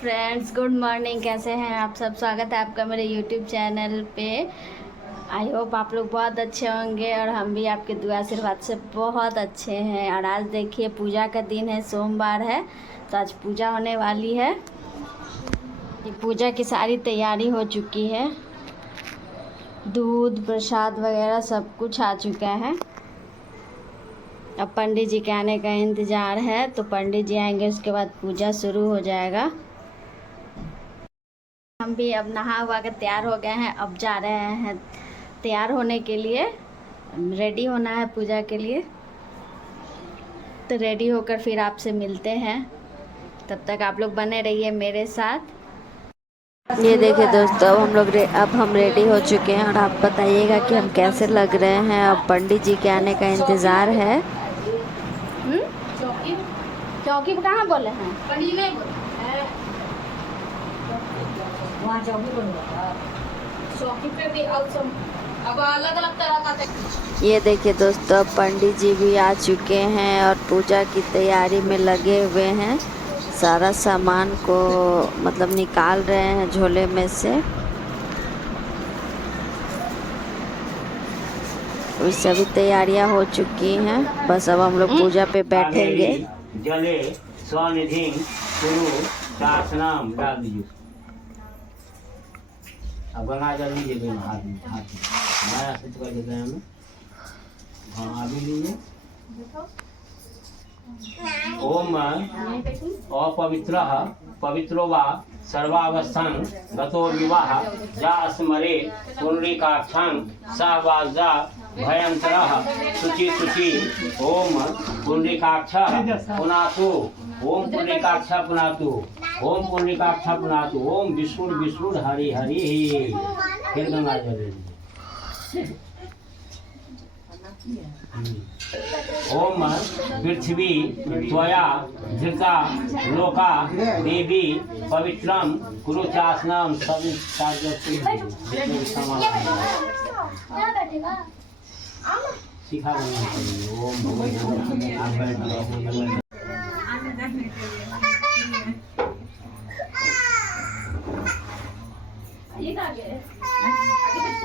Friends, good morning. कैसे हैं आप सब? स्वागत है आपका मेरे यूट्यूब चैनल पे। आई होप आप लोग बहुत अच्छे होंगे और हम भी आपके दुआ आशीर्वाद से बहुत अच्छे हैं। और आज देखिए पूजा का दिन है, सोमवार है, तो आज पूजा होने वाली है। ये पूजा की सारी तैयारी हो चुकी है, दूध प्रसाद वगैरह सब कुछ आ चुका है। अब पंडित जी के आने का इंतज़ार है, तो पंडित जी आएंगे, उसके बाद पूजा शुरू हो जाएगा। हम भी अब नहा हुआ के तैयार हो गए हैं। अब जा रहे हैं तैयार होने के लिए, रेडी होना है पूजा के लिए। तो रेडी होकर फिर आपसे मिलते हैं, तब तक आप लोग बने रहिए मेरे साथ। ये देखिए दोस्तों, अब हम रेडी हो चुके हैं और आप बताइएगा कि हम कैसे लग रहे हैं। अब पंडित जी के आने का इंतज़ार है। चौकी पे कहाँ बोले हैं? पंडित जी नहीं बोले वहाँ चौकी पे भी अब अलग अलग तरह का। ये देखिए दोस्तों, पंडित जी भी आ चुके हैं और पूजा की तैयारी में लगे हुए हैं। सारा सामान को मतलब निकाल रहे हैं झोले में से। सभी तैयारियां हो चुकी हैं, बस अब हम लोग पूजा पे बैठेंगे। जले स्वनिधि कुरु शासनम डाल दीजिए। अब गंगा जल लीजिए, हाथ नया सेट कर देते हैं हमें। हाँ अभी लीजिए। ओम अपवित्रः पवित्रो वा सर्वावस्थान गतो विवाह जा स्मरे पुंडरीकाक्षं सह वाजा भयंतरः शुचि शुचि। ओम पुंडरीकाक्षः पुनातु, ओम पुंडरीकाक्षः पुनातु, ओम पुंडरीकाक्षः पुनातु, ओम विष्णु विष्णु हरि हरि। फिर गंगा जल। ओम पृथ्वी त्वया धृता लोका देवी पवित्रम कुरु चासनम। सभी सिखा देंगे। ओम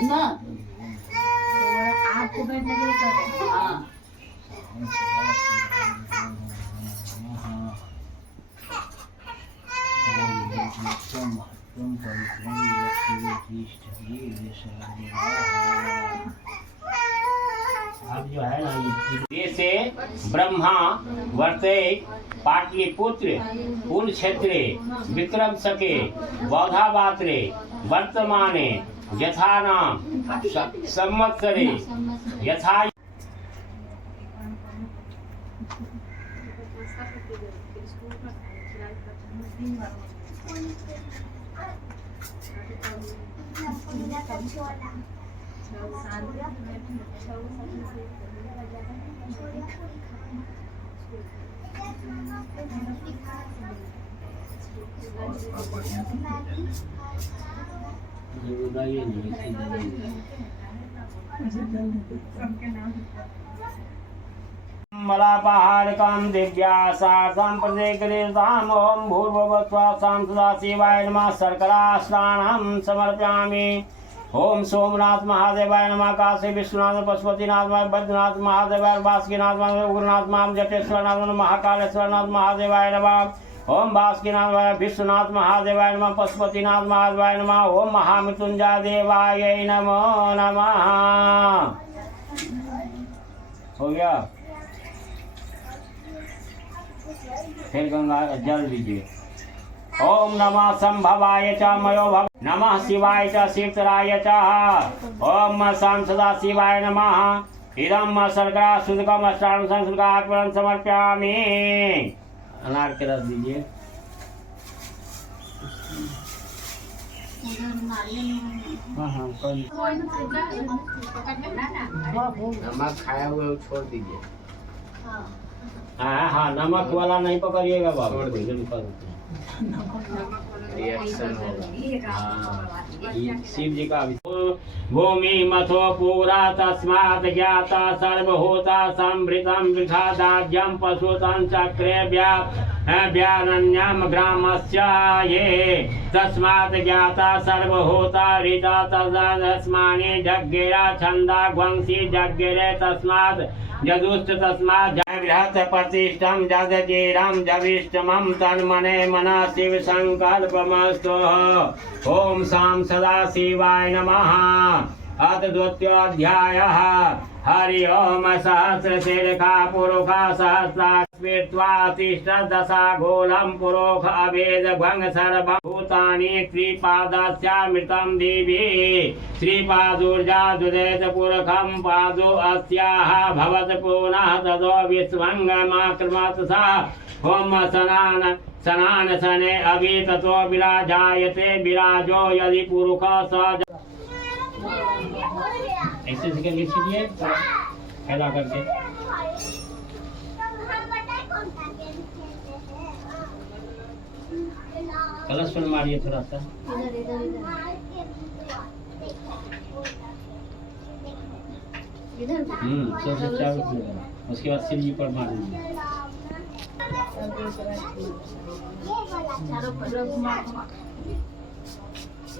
ना आपको बैठने के लिए कर रहे हैं। हाँ अब जो है ना, जैसे ब्रह्मा वर्ते पाटलिपुत्र पुण्य क्षेत्रे विक्रम सके बौधावात्रे वर्तमाने यथा नाम संवत्सरे यथा। मलापहारकं दिव्यासार्थं प्रत्येकदेवताम् ओम भूर्भुवस्वां सदाशिवाय नमः। शर्करा स्नानं समर्पयामि। ओम सोमनाथ महादेवाय नमः। काशी विश्वनाथ पशुपतिनाथ बद्रीनाथ महादेवाय बासुकीनाथ उग्रनाथ जटेश्वरनाथ महाकालेश्वरनाथ महादेवाय नमः। ओम बासुकीनाथ विश्वनाथ महादेवाय नमः। पशुपतिनाथ महादेवाय नमः। ओम महामृत्युंजय देवाय नमो नमः। हो गया। फिर गंगा जल दीजिए। ओम नमः संभवाय च मयो भव नमः शिवाय च शीतराय च। ओम सांसदा शिवाय नमः। इदम शर्करा शुद्धकम अष्टांग संस्कृत समर्पयामि। अनार के रस दीजिए। नमक खाया हुआ छोड़ दीजिए। हाँ हाँ, नमक वाला नहीं पकड़िएगा बाबू, रिएक्शन होगा। शिव जी का भूमि मथो पूरा तस्मात् ज्ञाता सर्वभूता संभृतं वृथा दाज्यं पशुतं चक्रे व्याप्त व्यानन्यम ग्रामस्य ये तस्मात् ज्ञाता सर्वभूता ऋता तस्मानि जग्गिरा छंदा ग्वंसी जग्गिरे तस्मात् जदुष्ट तस्मात् बृहत् प्रतिष्ठं जगजीरं जविष्टमं तन्मने मनः शिव संकल्पमस्तु। ओम शाम सदा शिवाय नमः। अथ द्वितीयोऽध्यायः। हरि ओम सहस्रशीर्षा पुरुषा सहस्रास्मित्वा तिष्ठत् दशागोलं पुरोख अभेद भंग सर्वभूतानि त्रिपादस्यामृतं दिवि श्रीपादुर्जा दुदेत पुरखं पादो अस्याः भवत् पुनः तदो विश्वङ्गमाक्रमत् सा होम सनान सने अभि ततो विराजायते विराजो यदि पुरुष स ऐसे सेकंड लिखिए फैला करके। कलश पर मारिए थोड़ा सा। सबसे चारों उसके बाद शिव जी पर मारिए।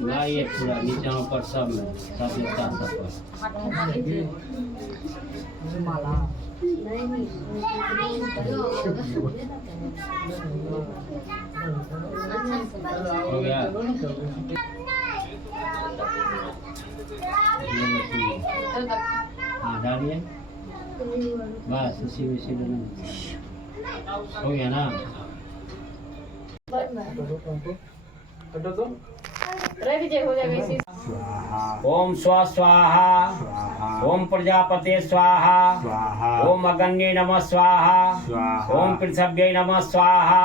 ये पूरा नीचे ऊपर सब में सब देवता सब पर हो गया। हाँ डालिए बस इसी वैसे हो गया ना। ओम स्व स्वाहा ओम प्रजापते स्वाहा ओम अगन्ये नमः स्वाहा ओम पृथ्व्यै नमः स्वाहा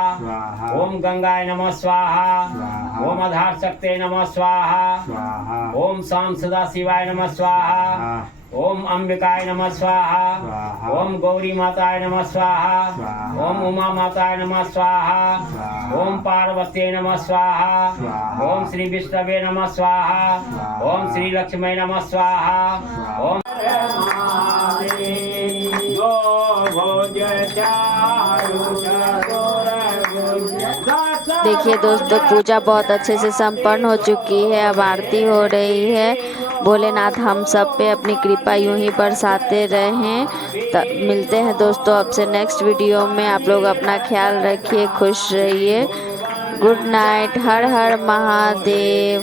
ओम गंगाय नमः स्वाहा ओम आधार शक्ते नमः स्वाहा ओम शाम सदा शिवाय नमः स्वाहा ओम अंबिकाय नमः स्वाहा ओम गौरी माताय नमः स्वाहा ओम उमा माताय नमः स्वाहा ओम पार्वती नमः स्वाहा ओम श्री विष्णवे नमः स्वाहा ओम श्री लक्ष्मी नमः स्वाहा ओम। देखिए दोस्तों, पूजा बहुत अच्छे से संपन्न हो चुकी है। अब आरती हो रही है। भोलेनाथ हम सब पे अपनी कृपा यूं ही बरसाते रहें। मिलते हैं दोस्तों आपसे नेक्स्ट वीडियो में। आप लोग अपना ख्याल रखिए, खुश रहिए। Good night. हर हर महादेव।